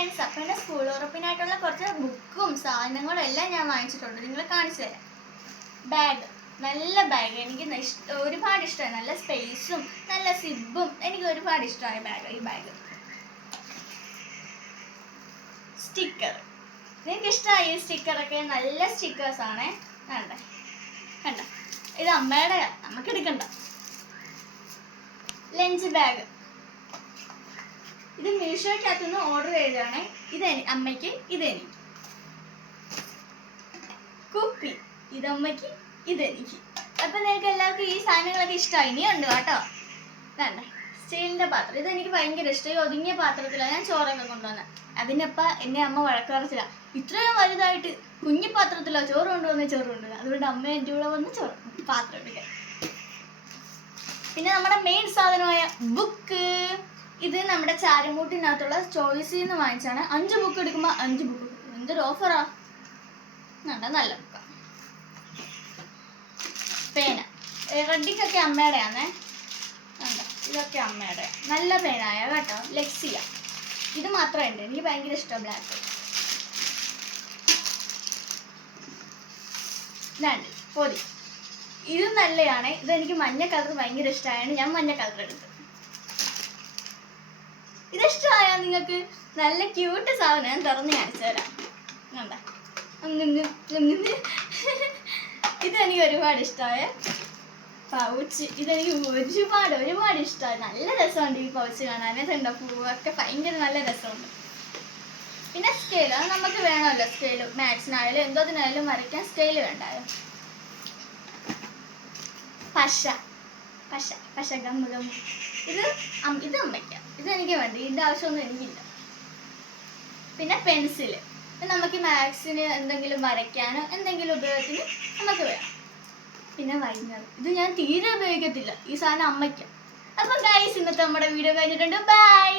Friends, അപ്പം എൻ്റെ school ഉറപ്പിനായിട്ടുള്ള കുറച്ച് ബുക്കും സാധനങ്ങളും എല്ലാം ഞാൻ വാങ്ങിച്ചിട്ടുണ്ട്. നിങ്ങൾ കാണിച്ചു തരാം. ബാഗ്, നല്ല ബാഗ്, എനിക്ക് ഒരുപാട് ഇഷ്ടമായി. നല്ല സ്പേസും നല്ല സിബും എനിക്ക് ഒരുപാട് ഇഷ്ടമായി ഈ ബാഗ്. സ്റ്റിക്കർ, നിങ്ങൾക്ക് ഇഷ്ടമായി ഈ സ്റ്റിക്കറൊക്കെ? നല്ല സ്റ്റിക്കേഴ്സാണേ. കണ്ട കണ്ട, ഇത് അമ്മയുടെ, നമുക്ക് എടുക്കണ്ട. ലഞ്ച് ബാഗ്, ഇത് മീഷോയ്ക്കകത്തുനിന്ന് ഓർഡർ ചെയ്തതാണ്. അമ്മയ്ക്ക്, ഇതെനിക്ക്. കുപ്പി, ഇതമ്മയ്ക്ക്, ഇതെനിക്ക്. അപ്പം നിങ്ങൾക്ക് എല്ലാവർക്കും ഈ സാധനങ്ങളൊക്കെ ഇഷ്ടമായി. ഇനിയുണ്ട് കേട്ടോ. വേണ്ട, സ്റ്റീലിൻ്റെ പാത്രം, ഇതെനിക്ക് ഭയങ്കര ഇഷ്ടമായി. ഒതുങ്ങിയ പാത്രത്തിലാണ് ഞാൻ ചോറൊക്കെ കൊണ്ടുവന്നത്. അതിനപ്പം എന്നെ അമ്മ വഴക്ക് പറച്ചില്ല, ഇത്രയും വലുതായിട്ട് കുഞ്ഞു പാത്രത്തിലോ ചോറ് കൊണ്ടുവന്ന് അതുകൊണ്ട് അമ്മ എൻ്റെ കൂടെ വന്ന് പാത്രം എടുക്കാൻ. പിന്നെ നമ്മുടെ മെയിൻ സാധനമായ ബുക്ക്, ഇത് നമ്മുടെ ചാരമൂട്ടിനകത്തുള്ള ചോയ്സിൽ നിന്ന് വാങ്ങിച്ചാണ്. 5 ബുക്ക് എടുക്കുമ്പോൾ 5 ബുക്ക്. എന്തൊരു ഓഫറാ! നല്ല ബുക്കാണ്. പേന, റെഡിക്കൊക്കെ അമ്മയുടെയാണേ. ഇതൊക്കെ അമ്മയുടെ നല്ല പേനായ കേട്ടോ, ലെക്സിയ. ഇത് മാത്രമേ ഉണ്ട്, എനിക്ക് ഭയങ്കര ഇഷ്ടമാണ് ബ്ലാക്ക്. പൊതി, ഇത് നല്ലതാണ്. ഇതെനിക്ക് മഞ്ഞ കളർ ഭയങ്കര ഇഷ്ടമായാണ് ഞാൻ മഞ്ഞ കളർ എടുത്തത്. ഇതിഷ്ടമായോ നിങ്ങൾക്ക്? നല്ല ക്യൂട്ട് സാധനം, ഞാൻ തുറന്ന് കാണിച്ചു തരാം. ഇതെനിക്ക് ഒരുപാട് ഇഷ്ടമായ പൗച്ച്, ഇതെനിക്ക് ഒരുപാട് ഇഷ്ടമായി. നല്ല രസമുണ്ട് ഈ പൗച്ച് കാണാനായിട്ട്. ഉണ്ടോ പൂവൊക്കെ ഭയങ്കര നല്ല രസമുണ്ട്. പിന്നെ സ്കെയിൽ, അത് നമുക്ക് വേണമല്ലോ. സ്കെയിൽ മാത്സിനായാലും എന്തോതിനായാലും വരയ്ക്കാൻ സ്കെയിൽ വേണ്ടായോ. പശ ഗമ്മ, ഇത് അമ്മയ്ക്കാം. ഇതെനിക്ക് വേണ്ട, ഇതിൻ്റെ ആവശ്യമൊന്നും എനിക്കില്ല. പിന്നെ പെൻസില്, നമുക്ക് മാത്സിന് എന്തെങ്കിലും വരയ്ക്കാനോ എന്തെങ്കിലും ഉപയോഗത്തിന് നമുക്ക് വേണം. പിന്നെ വൈകുന്നേരം, ഇത് ഞാൻ തീരെ ഉപയോഗിക്കത്തില്ല. ഈ സാധനം അമ്മയ്ക്കാം. അപ്പം ഗൈസ്, ഇന്നത്തെ നമ്മുടെ വീഡിയോ കഴിഞ്ഞിട്ടുണ്ട്. ബൈ.